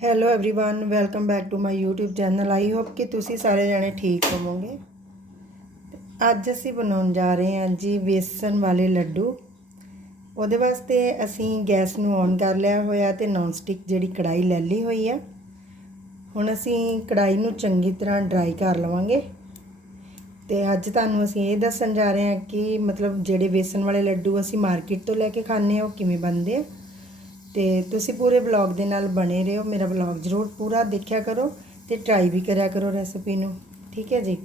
hello everyone welcome back to my YouTube channel I hope ਕਿ ਤੁਸੀਂ ਸਾਰੇ ਜਣੇ ਠੀਕ ਹੋਵੋਗੇ ਅੱਜ ਅਸੀਂ ਬਣਾਉਣ ਜਾ ਰਹੇ ਹਾਂ ਜੀ ਵੇਸਣ ਵਾਲੇ ਲੱਡੂ ਉਹਦੇ ਵਾਸਤੇ ਅਸੀਂ ਗੈਸ ਨੂੰ ਔਨ ਕਰ ਲਿਆ ਹੋਇਆ ਤੇ ਨੌਨ ਸਟਿਕ ਜਿਹੜੀ ਕੜਾਈ ਲੈ ਲਈ ਹੋਈ ਆ ਹੁਣ ਅਸੀਂ ਕੜਾਈ ਨੂੰ ਚੰਗੀ ਤਰ੍ਹਾਂ ਡਰਾਈ ਕਰ ਲਵਾਂਗੇ ਤੇ ਅੱਜ ਤੁਹਾਨੂੰ ਅਸੀਂ ਇਹ ਦੱਸਣ ਜਾ ਰਹੇ ਹਾਂ ਕਿ ਮਤਲਬ ਜਿਹੜੇ ਵੇਸਣ ਵਾਲੇ ਲੱਡੂ ਅਸੀਂ ਮਾਰਕੀਟ ਤੋਂ ਲੈ ਕੇ ਖਾਂਦੇ ਆ ਉਹ ਕਿਵੇਂ ਬਣਦੇ ਆ ਤੇ ਤੁਸੀਂ ਪੂਰੇ ਵਲੌਗ ਦੇ ਨਾਲ ਬਣੇ ਰਹੋ। ਮੇਰਾ ਵਲੌਗ ਜ਼ਰੂਰ ਪੂਰਾ ਦੇਖਿਆ ਕਰੋ ਤੇ ਟਰਾਈ ਵੀ ਕਰਿਆ ਕਰੋ ਰੈਸਪੀ ਨੂੰ। ਠੀਕ ਹੈ ਜੀ?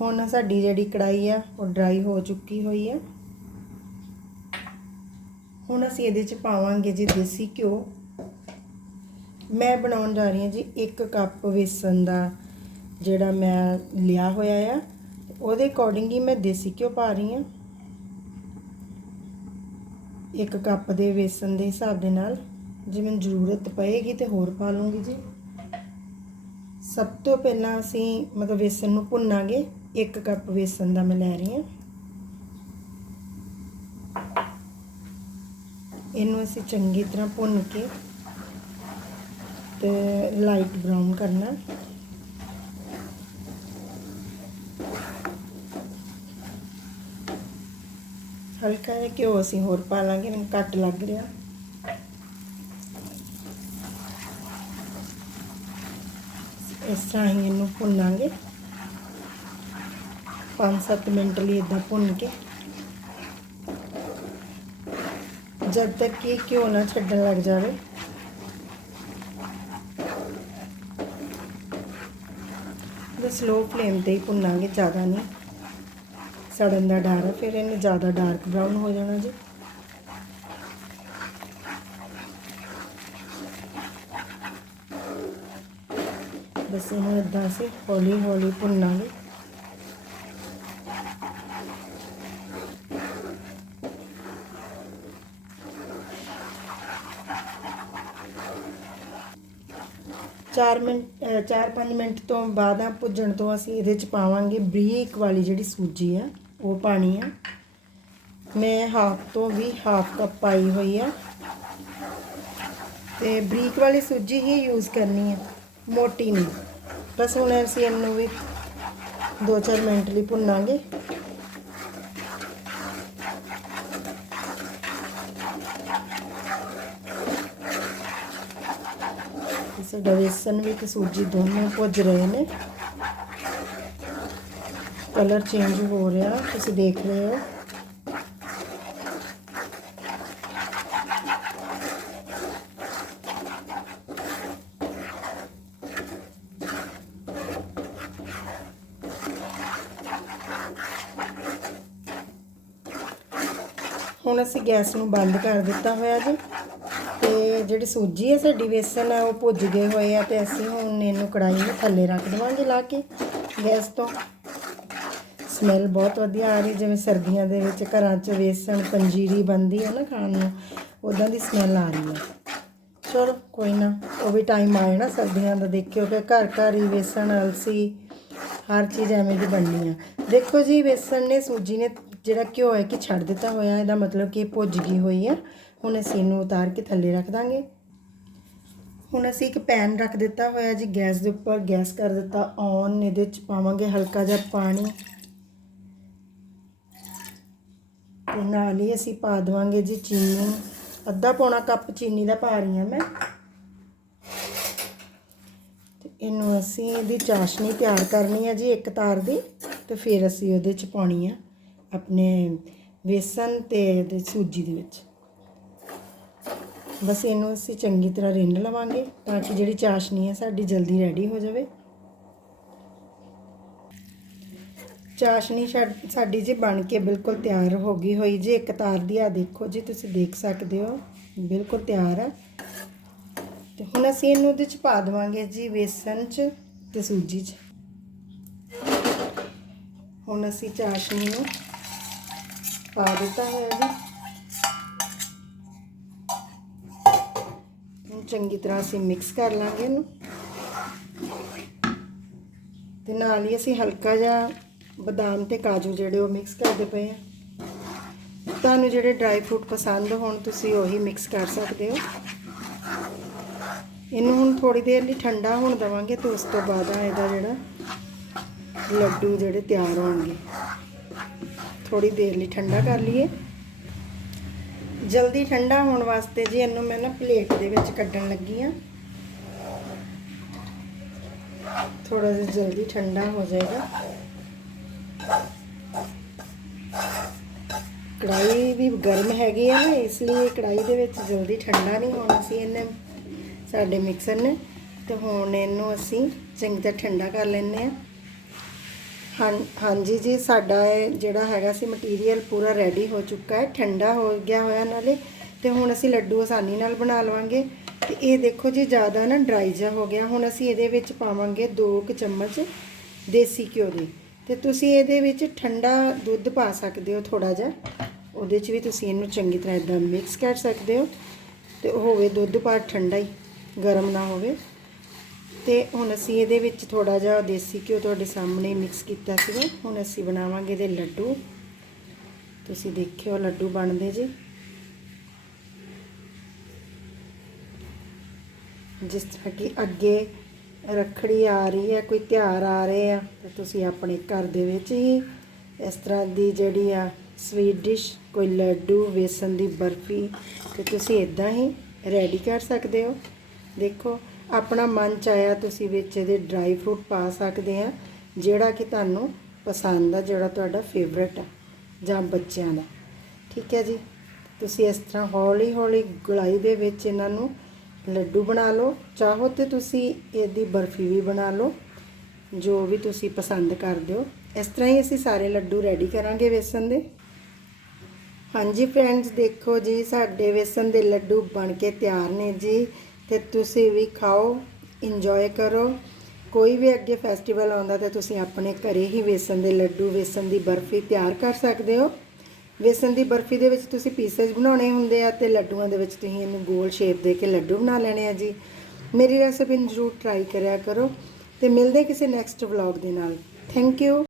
ਹੁਣ ਸਾਡੀ ਜਿਹੜੀ ਕੜਾਈ ਆ, ਉਹ ਡਰਾਈ ਹੋ ਚੁੱਕੀ ਹੋਈ ਆ। ਹੁਣ ਅਸੀਂ ਇਹਦੇ ਚ ਪਾਵਾਂਗੇ ਜੀ ਦੇਸੀ ਘਿਓ। ਮੈਂ ਬਣਾਉਣ ਜਾ ਰਹੀ ਹਾਂ ਜੀ 1 ਕੱਪ ਵੇਸਣ ਦਾ ਜਿਹੜਾ ਮੈਂ ਲਿਆ ਹੋਇਆ ਆ। ਉਹਦੇ ਅਕੋਰਡਿੰਗ ਹੀ ਮੈਂ ਦੇਸੀ ਘਿਓ ਪਾ ਰਹੀ ਹਾਂ। 1 ਕੱਪ ਦੇ ਵੇਸਣ ਦੇ ਹਿਸਾਬ ਦੇ ਨਾਲ। ਜੇ ਮੈਨੂੰ ਜ਼ਰੂਰਤ ਪਏਗੀ ਤੇ ਹੋਰ ਪਾ ਲੂੰਗੀ ਜੀ। ਸਭ ਤੋਂ ਪਹਿਲਾਂ ਅਸੀਂ ਮਤਲਬ ਵੇਸਣ ਨੂੰ ਭੁੰਨਾਂਗੇ। 1 ਕੱਪ ਵੇਸਣ ਦਾ ਮੈਂ ਲੈ ਰਹੀ ਹਾਂ। ਇਹਨੂੰ ਅਸੀਂ ਚੰਗੀ ਤਰ੍ਹਾਂ ਭੁੰਨ ਕੇ ਤੇ ਲਾਈਟ ਬ੍ਰਾਊਨ ਕਰਨਾ। ਹਲਕਾ ਜਿਹਾ ਘਿਓ ਅਸੀਂ ਹੋਰ ਪਾ ਲਾਂਗੇ, ਮੈਨੂੰ ਘੱਟ ਲੱਗ ਰਿਹਾ। ਇਸ ਤਰ੍ਹਾਂ ਹੀ ਇਹਨੂੰ ਭੁੰਨਾਂਗੇ। 5-7 ਮਿੰਟ ਲਈ ਇਦਾਂ ਭੁੰਨ ਕੇ। ਜਦ ਤੱਕ ਕਿ ਘਿਓ ਨਾ ਛੱਡਣ ਲੱਗ ਜਾਵੇ। ਇਹ ਸਲੋ ਫਲੇਮ ਤੇ ਹੀ ਭੁੰਨਾਂਗੇ, ਜ਼ਿਆਦਾ ਨਹੀਂ। ਸੜਨ ਦਾ ਡਰ ਹੈ, ਫਿਰ ਇਹਨੇ ਜ਼ਿਆਦਾ ਡਾਰਕ ਬਰਾਊਨ ਹੋ ਜਾਣਾ ਜੀ। ਬਸ ਇਹਨੂੰ ਇਦਾਂ ਅਸੀਂ ਹੌਲੀ ਹੌਲੀ ਭੁੰਨਾਂਗੇ ਚਾਰ ਮਿੰਟ 4-5 ਮਿੰਟ ਤੋਂ ਬਾਅਦ ਆ ਭੁੱਜਣ ਤੋਂ ਅਸੀਂ ਇਹਦੇ ਚ ਪਾਵਾਂਗੇ ਬਰੀਕ ਵਾਲੀ ਜਿਹੜੀ ਸੂਜੀ ਆ, ਉਹ ਪਾਣੀ ਆ। ਮੈਂ ਹਾਫ ਤੋਂ ਵੀ ਹਾਫ ਕੱਪ ਪਾਈ ਹੋਈ ਆ। ਤੇ ਬਰੀਕ ਵਾਲੀ ਸੂਜੀ ਹੀ ਯੂਜ਼ ਕਰਨੀ ਆ, ਮੋਟੀ ਨਹੀਂ ਬਸ ਹੁਣ ਅਸੀਂ ਇਹਨੂੰ ਵੀ 2-4 ਮਿੰਟ ਲਈ ਭੁੰਨਾਂਗੇ। ਸਾਡਾ ਵੇਸਣ ਵੀ ਤੇ ਸੂਜੀ ਦੋਨੋਂ ਭੁੱਜ ਰਹੇ ਨੇ। ਕਲਰ ਚੇਂਜ ਹੋ ਰਿਹਾ, ਤੁਸੀਂ ਦੇਖ ਰਹੇ ਹੋ। ਹੁਣ ਅਸੀਂ ਗੈਸ ਨੂੰ ਬੰਦ ਕਰ ਦਿੱਤਾ ਹੋਇਆ ਜੀ। ਤੇ ਜਿਹੜੀ ਸੂਜੀ ਹੈ, ਸਾਡੀ ਵੇਸਣ ਹੈ ਉਹ ਭੁੱਜ ਗਏ ਹੋਏ ਆ ਤੇ ਅਸੀਂ ਹੁਣ ਇਹਨੂੰ ਕੜਾਈ ਨੂੰ ਥੱਲੇ ਰੱਖ ਦੇਵਾਂਗੇ ਲਾ ਕੇ ਗੈਸ ਤੋਂ। ਸਮੈਲ ਬਹੁਤ ਵਧੀਆ ਆ ਰਹੀ, ਜਿਵੇਂ ਸਰਦੀਆਂ ਦੇ ਵਿੱਚ ਘਰਾਂ 'ਚ ਵੇਸਣ, ਪੰਜੀਰੀ ਬਣਦੀ ਹੈ ਨਾ ਖਾਣ ਨੂੰ ਉਦਾਂ ਦੀ ਸਮੈਲ ਆ ਰਹੀ ਹੈ ਚਲੋ, ਕੋਈ ਨਾ, ਉਹ ਵੀ ਟਾਈਮ ਆਏ ਨਾ ਸਰਦੀਆਂ ਦਾ, ਦੇਖਿਓ ਕਿ ਘਰ ਘਰ ਹੀ ਵੇਸਣ, ਅਲਸੀ, ਹਰ ਚੀਜ਼ ਐਵੇਂ ਦੀ ਬਣਨੀ ਆ। ਦੇਖੋ ਜੀ, ਵੇਸਣ ਨੇ, ਸੂਜੀ ਨੇ ਜਿਹੜਾ ਘਿਓ ਹੈ ਕਿ ਛੱਡ ਦਿੱਤਾ ਹੋਇਆ, ਇਹਦਾ ਮਤਲਬ ਕਿ ਭੁੱਜ ਗਈ ਹੋਈ ਆ ਹੁਣ ਅਸੀਂ ਇਹਨੂੰ ਉਤਾਰ ਕੇ ਥੱਲੇ ਰੱਖ ਦਾਂਗੇ। ਹੁਣ ਅਸੀਂ ਇੱਕ ਪੈਨ ਰੱਖ ਦਿੱਤਾ ਹੋਇਆ ਜੀ, ਗੈਸ ਦੇ ਉੱਪਰ ਗੈਸ ਕਰ ਦਿੱਤਾ, ਔਨ, ਇਹਦੇ ਚ ਪਾਵਾਂਗੇ ਹਲਕਾ ਜਿਹਾ ਪਾਣੀ। ਤੇ ਨਾਲ ਹੀ ਅਸੀਂ ਪਾ ਦੇਵਾਂਗੇ ਜੀ ਚੀਨੀ। ਅੱਧਾ ਪੌਣਾ ਕੱਪ ਚੀਨੀ ਦਾ ਪਾ ਰਹੀ ਹਾਂ ਮੈਂ। ਤੇ ਇਹਨੂੰ ਅਸੀਂ ਇਹਦੀ ਚਾਸ਼ਨੀ ਤਿਆਰ ਕਰਨੀ ਹੈ ਜੀ ਇੱਕ ਤਾਰ ਦੀ, ਤੇ ਫਿਰ ਅਸੀਂ ਉਹਦੇ ਚ ਪਾਉਣੀ ਆ। ਆਪਣੇ ਵੇਸਣ ਤੇ ਸੂਜੀ ਦੇ ਵਿੱਚ। ਬਸ ਇਹਨੂੰ ਅਸੀਂ ਚੰਗੀ ਤਰ੍ਹਾਂ ਰਿੰਨ ਲਵਾਂਗੇ ਤਾਂ ਕਿ ਜਿਹੜੀ ਚਾਸ਼ਨੀ ਹੈ ਸਾਡੀ ਜਲਦੀ ਰੈਡੀ ਹੋ ਜਾਵੇ। ਚਾਸ਼ਨੀ ਸਾਡੀ ਜੀ ਬਣ ਕੇ ਬਿਲਕੁਲ ਤਿਆਰ ਹੋ ਗਈ ਹੋਈ ਜੀ। ਇੱਕ ਤਾਰ ਦੀ ਆ ਦੇਖੋ ਜੀ, ਤੁਸੀਂ ਦੇਖ ਸਕਦੇ ਹੋ, ਬਿਲਕੁਲ ਤਿਆਰ ਹੈ ਤੇ ਹੁਣ ਅਸੀਂ ਇਹਨੂੰ ਉਹਦੇ ਚ ਪਾ ਦੇਵਾਂਗੇ ਜੀ ਵੇਸਣ ਚ ਤੇ ਸੂਜੀ ਚ। ਹੁਣ ਅਸੀਂ ਚਾਸ਼ਨੀ ਨੂੰ ਪਾ ਦਿੱਤਾ ਹੋਇਆ ਜੀ। ਚੰਗੀ ਤਰ੍ਹਾਂ ਅਸੀਂ ਮਿਕਸ ਕਰ ਲਾਂਗੇ ਇਹਨੂੰ। ਤੇ ਨਾਲ ਹੀ ਅਸੀਂ ਹਲਕਾ ਜਿਹਾ ਬਦਾਮ ਤੇ ਕਾਜੂ ਜਿਹੜੇ ਉਹ ਮਿਕਸ ਕਰਦੇ ਪਏ ਆ। ਤੁਹਾਨੂੰ ਜਿਹੜੇ ਡਰਾਈ ਫਰੂਟ ਪਸੰਦ ਹੋਣ, ਤੁਸੀਂ ਉਹੀ ਮਿਕਸ ਕਰ ਸਕਦੇ ਹੋ। ਇਹਨੂੰ ਹੁਣ ਥੋੜੀ ਦੇਰ ਲਈ ਠੰਡਾ ਹੋਣ ਦਵਾਂਗੇ ਤੇ ਉਸ ਤੋਂ ਬਾਅਦ ਇਹਦਾ ਜਿਹੜਾ ਲੱਡੂ ਜਿਹੜੇ ਤਿਆਰ ਹੋਣਗੇ। ਥੋੜੀ ਦੇਰ ਲਈ ਠੰਡਾ ਕਰ ਲਈਏ। ਜਲਦੀ ਠੰਡਾ ਹੋਣ ਵਾਸਤੇ ਜੀ ਇਹਨੂੰ ਮੈਂ ਨਾ ਪਲੇਟ ਦੇ ਵਿੱਚ ਕੱਢਣ ਲੱਗੀ ਆ ਥੋੜਾ ਜਿਹਾ ਜਲਦੀ ਠੰਡਾ ਹੋ ਜਾਏਗਾ। ਕੜਾਈ ਵੀ ਗਰਮ ਹੈਗੀ ਆ ਨਾ, ਇਸ ਲਈ ਇਹ ਕੜਾਈ ਦੇ ਵਿੱਚ ਜਲਦੀ ਠੰਡਾ ਨਹੀਂ ਹੋਣਾ ਸੀ ਇਹਨੇ, ਸਾਡੇ ਮਿਕਸਰ ਨੇ। ਤੇ ਹੁਣ ਇਹਨੂੰ ਅਸੀਂ ਚੰਗੀ ਤਰ੍ਹਾਂ ਠੰਡਾ ਕਰ ਲੈਂਦੇ ਆ ਹਾਂ, ਹਾਂਜੀ ਜੀ, ਸਾਡਾ ਇਹ ਜਿਹੜਾ ਹੈਗਾ ਸੀ ਮਟੀਰੀਅਲ ਪੂਰਾ ਰੈਡੀ ਹੋ ਚੁੱਕਾ ਹੈ, ਠੰਡਾ ਹੋ ਗਿਆ ਹੋਇਆ ਨਾਲੇ, ਤੇ ਹੁਣ ਅਸੀਂ ਲੱਡੂ ਆਸਾਨੀ ਨਾਲ ਬਣਾ ਲਵਾਂਗੇ। ਤੇ ਇਹ ਦੇਖੋ ਜੀ, ਜ਼ਿਆਦਾ ਨਾ ਡਰਾਈ ਜਿਹਾ ਹੋ ਗਿਆ। ਹੁਣ ਅਸੀਂ ਇਹਦੇ ਵਿੱਚ ਪਾਵਾਂਗੇ 2 ਕੁ ਚਮਚ ਦੇਸੀ ਘਿਓ ਦੇ। ਤੇ ਤੁਸੀਂ ਇਹਦੇ ਵਿੱਚ ਠੰਡਾ ਦੁੱਧ ਪਾ ਸਕਦੇ ਹੋ ਥੋੜਾ ਜਿਹਾ। ਉਹਦੇ 'ਚ ਵੀ ਤੁਸੀਂ ਇਹਨੂੰ ਚੰਗੀ ਤਰ੍ਹਾਂ ਇਦਾਂ ਮਿਕਸ ਕਰ ਸਕਦੇ ਹੋ। ਤੇ ਹੋਵੇ ਦੁੱਧ ਪਾ ਠੰਡਾ ਹੀ, ਗਰਮ ਨਾ ਹੋਵੇ। ਤੇ ਹੁਣ ਅਸੀਂ ਇਹਦੇ ਵਿੱਚ ਥੋੜਾ ਜਿਹਾ ਦੇਸੀ ਘਿਓ ਤੁਹਾਡੇ ਸਾਹਮਣੇ ਮਿਕਸ ਕੀਤਾ ਸੀਗਾ। ਹੁਣ ਅਸੀਂ ਬਣਾਵਾਂਗੇ ਇਹਦੇ ਲੱਡੂ। ਤੁਸੀਂ ਦੇਖਿਓ ਲੱਡੂ ਬਣਦੇ ਜੀ। ਜਿਸ ਤਰ੍ਹਾਂ ਕਿ ਅੱਗੇ ਰੱਖੜੀ ਆ ਰਹੀ ਹੈ, ਕੋਈ ਤਿਉਹਾਰ ਆ ਰਹੇ ਆ, ਤੇ ਤੁਸੀਂ ਆਪਣੇ ਘਰ ਦੇ ਵਿੱਚ ਹੀ ਇਸ ਤਰ੍ਹਾਂ ਦੀ ਜਿਹੜੀ ਆ ਸਵੀਟ ਡਿਸ਼ ਕੋਈ ਲੱਡੂ, ਵੇਸਣ ਦੀ ਬਰਫੀ, ਤੇ ਤੁਸੀਂ ਇਦਾਂ ਹੀ ਰੈਡੀ ਕਰ ਸਕਦੇ ਹੋ। ਦੇਖੋ ਆਪਣਾ ਮਨ ਚਾਹਿਆ ਤੁਸੀਂ ਵਿੱਚ ਇਹਦੇ ਡਰਾਈ ਫਰੂਟ ਪਾ ਸਕਦੇ ਆ, ਜਿਹੜਾ ਕਿ ਤੁਹਾਨੂੰ ਪਸੰਦ ਆ, ਜਿਹੜਾ ਤੁਹਾਡਾ ਫੇਵਰਟ ਆ, ਜਾਂ ਬੱਚਿਆਂ ਦਾ। ਠੀਕ ਹੈ ਜੀ? ਤੁਸੀਂ ਇਸ ਤਰ੍ਹਾਂ ਹੌਲੀ ਹੌਲੀ ਗੁਲਾਈ ਦੇ ਵਿੱਚ ਇਹਨਾਂ ਨੂੰ ਲੱਡੂ ਬਣਾ ਲਓ। ਚਾਹੋ ਤੇ ਤੁਸੀਂ ਇਹਦੀ ਬਰਫੀ ਵੀ ਬਣਾ ਲਓ, ਜੋ ਵੀ ਤੁਸੀਂ ਪਸੰਦ ਕਰਦੇ ਹੋ। ਇਸ ਤਰ੍ਹਾਂ ਹੀ ਅਸੀਂ ਸਾਰੇ ਲੱਡੂ ਰੈਡੀ ਕਰਾਂਗੇ ਵੇਸਣ ਦੇ। ਹਾਂਜੀ ਫਰੈਂਡਸ ਦੇਖੋ ਜੀ, ਸਾਡੇ ਵੇਸਣ ਦੇ ਲੱਡੂ ਬਣ ਕੇ ਤਿਆਰ ਨੇ ਜੀ। ਤੇ ਤੁਸੀਂ ਵੀ ਖਾਓ ਇੰਜੋਏ ਕਰੋ। ਕੋਈ ਵੀ ਅੱਗੇ ਫੈਸਟੀਵਲ ਆਉਂਦਾ ਤਾਂ ਤੁਸੀਂ ਆਪਣੇ ਘਰੇ ਹੀ ਵੇਸਣ ਦੇ ਲੱਡੂ, ਵੇਸਣ ਦੀ ਬਰਫੀ ਤਿਆਰ ਕਰ ਸਕਦੇ ਹੋ। ਵੇਸਣ ਦੀ ਬਰਫੀ ਦੇ ਵਿੱਚ ਤੁਸੀਂ ਪੀਸਸ ਬਣਾਉਣੇ ਹੁੰਦੇ ਆ ਤੇ ਲੱਡੂਆਂ ਦੇ ਵਿੱਚ ਤੁਸੀਂ ਇਹਨੂੰ ਗੋਲ ਸ਼ੇਪ ਦੇ ਕੇ ਲੱਡੂ ਬਣਾ ਲੈਣੇ ਆ ਜੀ। ਮੇਰੀ ਰੈਸਿਪੀ ਨੂੰ ਜ਼ਰੂਰ ਟਰਾਈ ਕਰਿਆ ਕਰੋ ਤੇ ਮਿਲਦੇ ਕਿਸੇ ਨੈਕਸਟ ਵਲੌਗ ਦੇ ਨਾਲ। Thank you